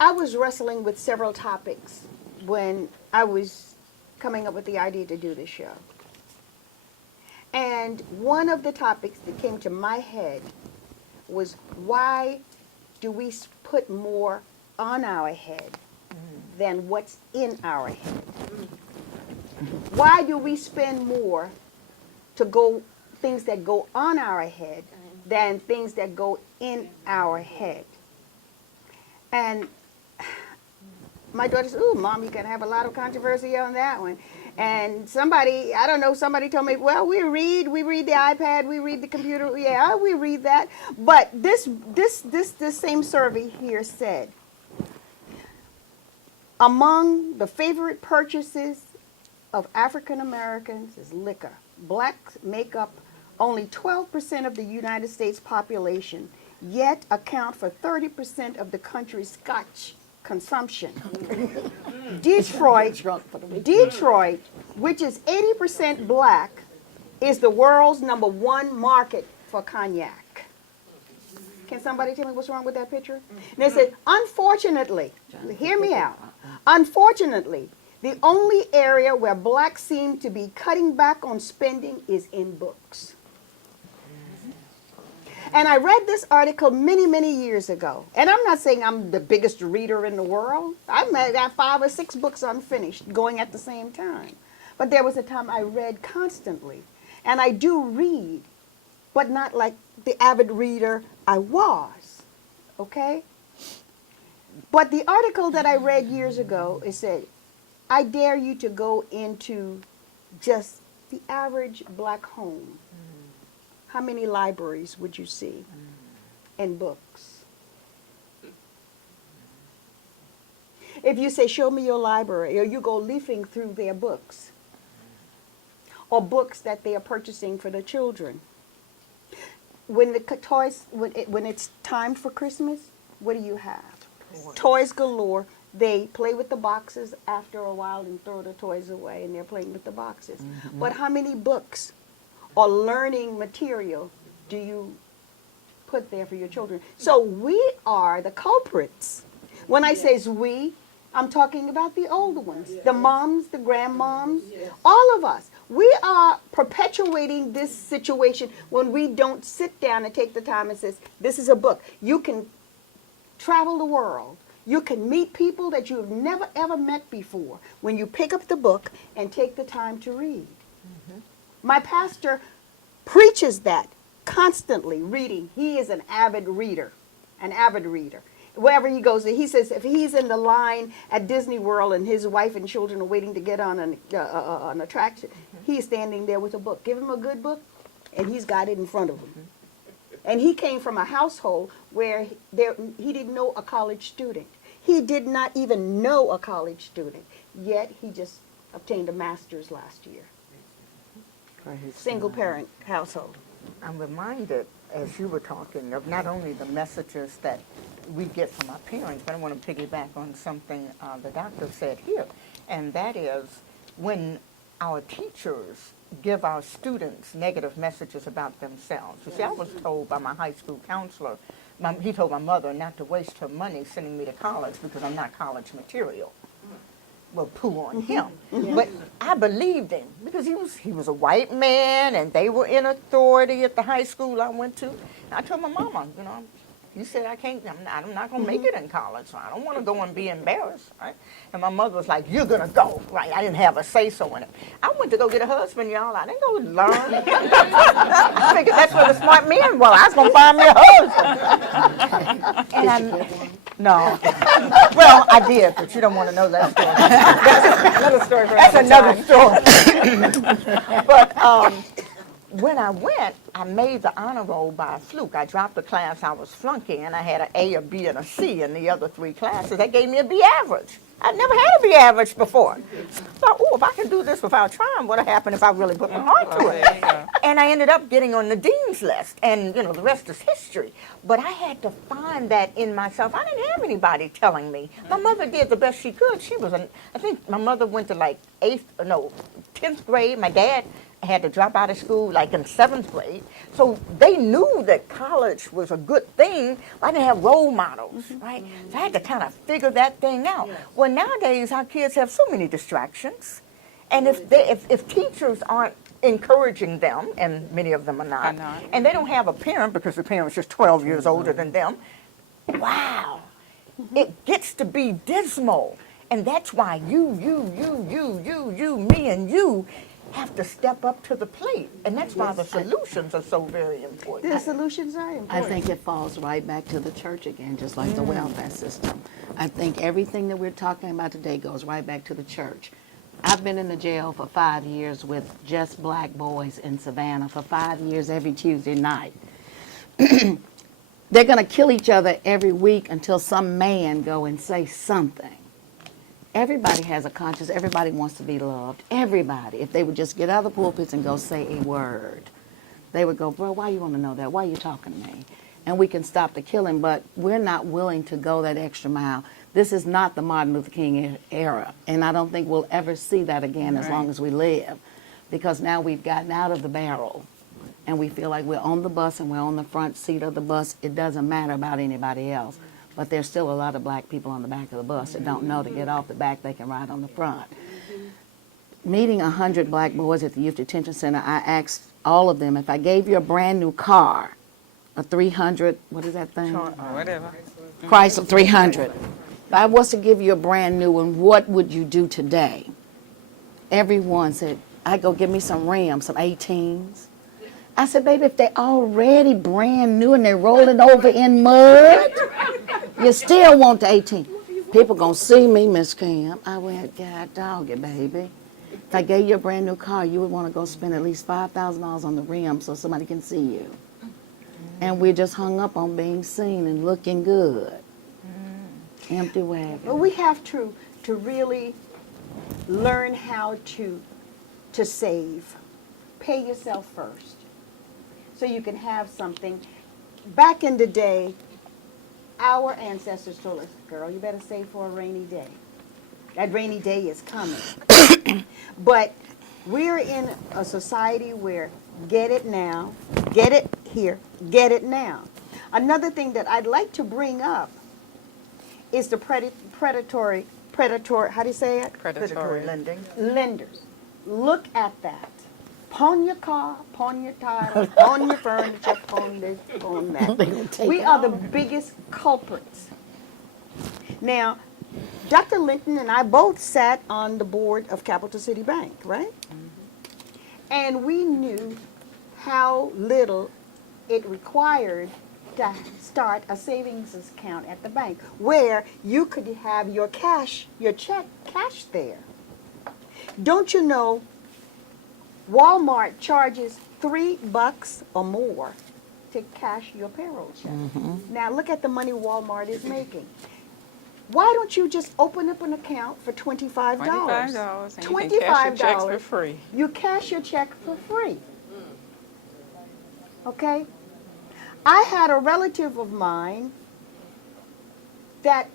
I was wrestling with several topics when I was coming up with the idea to do this show. And one of the topics that came to my head was, why do we put more on our head than what's in our head? Why do we spend more to go things that go on our head than things that go in our head? And my daughter said, "Ooh, Mom, you're going to have a lot of controversy on that one." And somebody, I don't know, somebody told me, "Well, we read the iPad, we read the computer." Yeah, we read that. But this same survey here said, among the favorite purchases of African Americans is liquor. Blacks make up only 12% of the United States population, yet account for 30% of the country's Scotch consumption. Detroit, which is 80% black, is the world's #1 market for cognac. Can somebody tell me what's wrong with that picture? And they said, unfortunately, hear me out, unfortunately, the only area where blacks seem to be cutting back on spending is in books. And I read this article many, many years ago. And I'm not saying I'm the biggest reader in the world. I've got 5 or 6 books unfinished going at the same time. But there was a time I read constantly. And I do read, but not like the avid reader I was. Okay? But the article that I read years ago, it said, I dare you to go into just the average black home. How many libraries would you see and books? If you say, show me your library, or you go leafing through their books, or books that they are purchasing for the children. When the toys, when it's time for Christmas, what do you have? Toys galore. They play with the boxes after a while and throw the toys away, and they're playing with the boxes. But how many books or learning material do you put there for your children? So we are the culprits. When I say we, I'm talking about the older ones, the moms, the grandmoms, all of us. We are perpetuating this situation when we don't sit down and take the time and say, this is a book. You can travel the world. You can meet people that you've never ever met before when you pick up the book and take the time to read. My pastor preaches that constantly, reading. He is an avid reader, Wherever he goes, he says if he's in the line at Disney World and his wife and children are waiting to get on an attraction, he's standing there with a book. Give him a good book, and he's got it in front of him. And he came from a household where he didn't know a college student. He did not even know a college student, yet he just obtained a master's last year. Single parent household. I'm reminded, as you were talking, of not only the messages that we get from our parents, but I want to piggyback on something the doctor said here, and that is when our teachers give our students negative messages about themselves. You see, I was told by my high school counselor, he told my mother not to waste her money sending me to college because I'm not college material. Well, poo on him. But I believed him because he was a white man and they were in authority at the high school I went to. And I told my mama, you said I'm not going to make it in college, so I don't want to go and be embarrassed, right? And my mother was like, you're going to go, right? I didn't have a say-so in it. I went to go get a husband, y'all. I didn't go learn. I figured that's where the smart men were. I was going to find me a husband. And no. Well, I did, but you don't want to know that story. That's another story. But when I went, I made the honor roll by a fluke. I dropped the class I was flunking, and I had an A, a B, and a C in the other 3 classes. That gave me a B average. I'd never had a B average before. So I thought, if I can do this without trying, what'll happen if I really put my heart to it? And I ended up getting on the dean's list, and, the rest is history. But I had to find that in myself. I didn't have anybody telling me. My mother did the best she could. I think my mother went to like 10th grade. My dad had to drop out of school like in 7th grade. So they knew that college was a good thing. I didn't have role models, right? So I had to kind of figure that thing out. Well, nowadays our kids have so many distractions. And if teachers aren't encouraging them, and many of them are not, and they don't have a parent because the parent's just 12 years older than them, wow, it gets to be dismal. And that's why you, me, and you have to step up to the plate. And that's why the solutions are so very important. The solutions are important. I think it falls right back to the church again, just like the welfare system. I think everything that we're talking about today goes right back to the church. I've been in the jail for 5 years with just black boys in Savannah for 5 years every Tuesday night. They're going to kill each other every week until some man go and say something. Everybody has a conscience. Everybody wants to be loved. Everybody. If they would just get out of the pulpits and go say a word, they would go, bro, why you want to know that? Why are you talking to me? And we can stop the killing, but we're not willing to go that extra mile. This is not the Martin Luther King era, and I don't think we'll ever see that again as long as we live, because now we've gotten out of the barrel, and we feel like we're on the bus and we're on the front seat of the bus. It doesn't matter about anybody else. But there's still a lot of black people on the back of the bus that don't know to get off the back, they can ride on the front. Meeting 100 black boys at the Youth Detention Center, I asked all of them, if I gave you a brand new car, a 300, what is that thing? Whatever. Chrysler 300. If I was to give you a brand new one, what would you do today? Everyone said, I'd go get me some rims, some 18s. I said, baby, if they're already brand new and they're rolling over in mud, you still want the 18. People gonna see me, Miss Kim. I went, God dog it, baby. If I gave you a brand new car, you would want to go spend at least $5,000 on the rim so somebody can see you. And we're just hung up on being seen and looking good. Empty wagon. But we have to really learn how to save. Pay yourself first, so you can have something. Back in the day, our ancestors told us, girl, you better save for a rainy day. That rainy day is coming. But we're in a society where get it now, get it here, get it now. Another thing that I'd like to bring up is the predatory, how do you say it? Predatory lending. Lenders. Look at that. Pawn your car, pawn your title, pawn your furniture, pawn this, pawn that. We are the biggest culprits. Now, Dr. Linton and I both sat on the board of Capital City Bank, right? And we knew how little it required to start a savings account at the bank, where you could have your cash, your check cashed there. Don't you know Walmart charges $3 or more to cash your payroll check? Now look at the money Walmart is making. Why don't you just open up an account for $25? $25, and you can cash your checks for free. You cash your check for free. Okay? I had a relative of mine that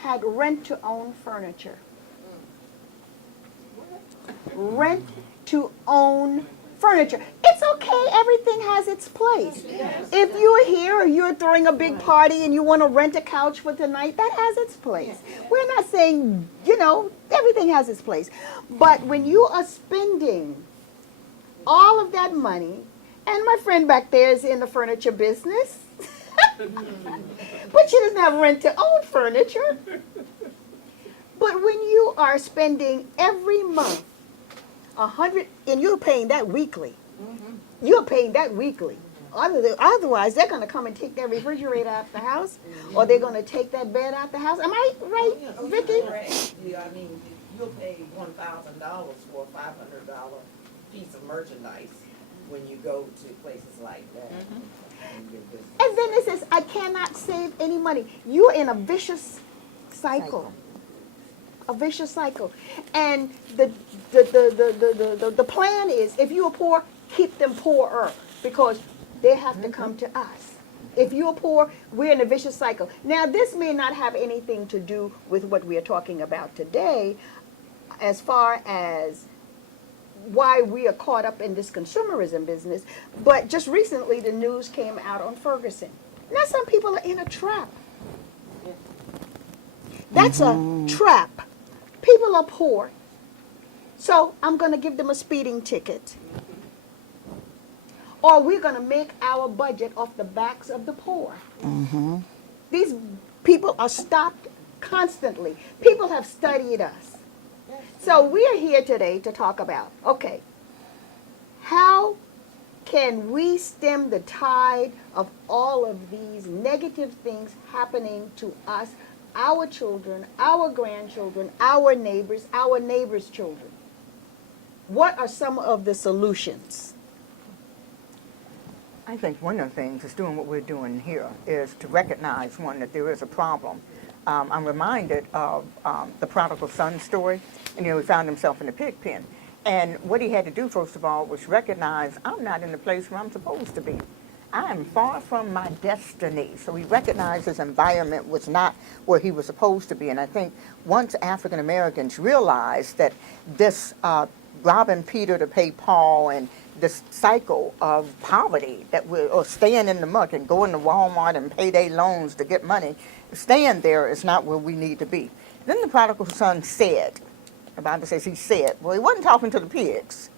had rent-to-own furniture. Rent-to-own furniture. It's okay. Everything has its place. If you're here or you're throwing a big party and you want to rent a couch for tonight, that has its place. We're not saying, everything has its place. But when you are spending all of that money, and my friend back there is in the furniture business, but she doesn't have rent-to-own furniture. But when you are spending every month $100, and you're paying that weekly. You're paying that weekly. Otherwise, they're going to come and take that refrigerator out the house, or they're going to take that bed out the house. Am I right, Vicky? Yeah, I mean, you'll pay $1,000 for a $500 piece of merchandise when you go to places like that. And then it says, I cannot save any money. You're in a vicious cycle. A vicious cycle. And the plan is, if you are poor, keep them poorer, because they have to come to us. If you're poor, we're in a vicious cycle. Now, this may not have anything to do with what we are talking about today, as far as why we are caught up in this consumerism business. But just recently, the news came out on Ferguson. Now some people are in a trap. That's a trap. People are poor. So I'm going to give them a speeding ticket. Or we're going to make our budget off the backs of the poor. These people are stopped constantly. People have studied us. So we are here today to talk about, okay, how can we stem the tide of all of these negative things happening to us, our children, our grandchildren, our neighbors' children? What are some of the solutions? I think one of the things is doing what we're doing here is to recognize, one, that there is a problem. I'm reminded of the prodigal son story, and he found himself in the pig pen. And what he had to do, first of all, was recognize, I'm not in the place where I'm supposed to be. I am far from my destiny. So he recognized his environment was not where he was supposed to be. And I think once African Americans realized that this robbing Peter to pay Paul and this cycle of poverty that or staying in the muck and going to Walmart and payday loans to get money, staying there is not where we need to be. Then the prodigal son said, the Bible says he said, well, he wasn't talking to the pigs.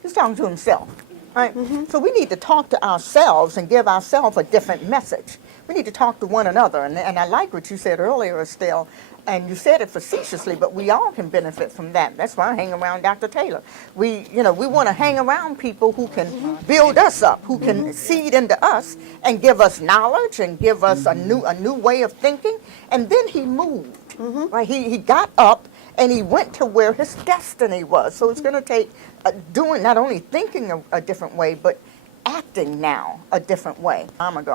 He was talking to himself. Right? So we need to talk to ourselves and give ourselves a different message. We need to talk to one another. And I like what you said earlier, Estelle, and you said it facetiously, but we all can benefit from that. That's why I hang around Dr. Taylor. We want to hang around people who can build us up, who can seed into us and give us knowledge and give us a new way of thinking. And then he moved. Right? He got up and he went to where his destiny was. So it's going to take doing, not only thinking a different way, but acting now a different way. I'm going to go.